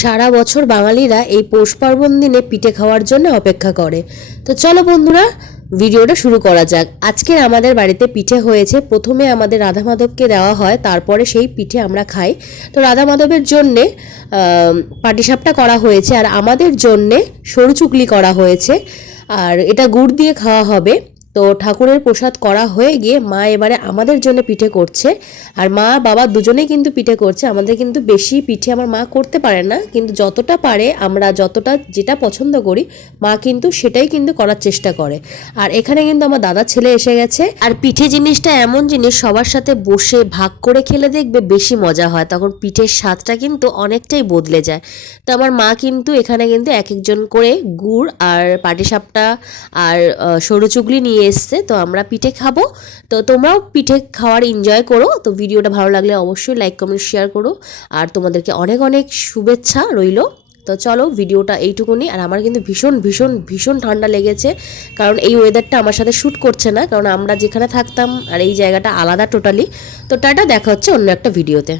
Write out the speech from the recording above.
সারা বছর বাঙালিরা এই পৌষ পার্বণ দিনে পিঠে খাওয়ার জন্য অপেক্ষা করে। তো চলো বন্ধুরা, ভিডিওটা শুরু করা যাক। আজকে আমাদের বাড়িতে পিঠে হয়েছে। প্রথমে আমাদের রাধা মাধবকে দেওয়া হয়, তারপরে সেই পিঠে আমরা খাই। তো রাধা মাধবের জন্যে পাটিসাপটা করা হয়েছে, আর আমাদের জন্যে সরু চুকলি করা হয়েছে, আর এটা গুড় দিয়ে খাওয়া হবে। তো ঠাকুরের প্রসাদ করা হয়ে গিয়ে মা এবারে আমাদের জন্য পিঠে করছে, আর মা বাবা দুজনেই কিন্তু পিঠে করছে। আমাদের কিন্তু বেশি পিঠে আমার মা করতে পারে না, কিন্তু যতটা পারে, আমরা যতটা যেটা পছন্দ করি, মা কিন্তু সেটাই কিন্তু করার চেষ্টা করে। আর এখানে কিন্তু আমার দাদা ছেলে এসে গেছে। আর পিঠে জিনিসটা এমন জিনিস, সবার সাথে বসে ভাগ করে খেলে দেখবে বেশি মজা হয়, তখন পিঠের স্বাদটা কিন্তু অনেকটাই বদলে যায়। তো আমার মা কিন্তু এখানে কিন্তু এক একজন করে গুড় আর পাটিসাপটা আর সরু চুগলি নিয়ে এসছে। তো আমরা পিঠে খাবো। তো তোমরাও পিঠে খাওয়ার এনজয় করো। তো ভিডিওটা ভালো লাগলে অবশ্যই লাইক কমেন্ট শেয়ার করো, আর তোমাদেরকে অনেক অনেক শুভেচ্ছা রইল। তো চলো, ভিডিওটা এইটুকুনি। আর আমার কিন্তু ভীষণ ভীষণ ভীষণ ঠান্ডা লেগেছে, কারণ এই ওয়েদারটা আমার সাথে শ্যুট করছে না, কারণ আমরা যেখানে থাকতাম আর এই জায়গাটা আলাদা টোটালি। তো টাটা, দেখা হচ্ছে অন্য একটা ভিডিওতে।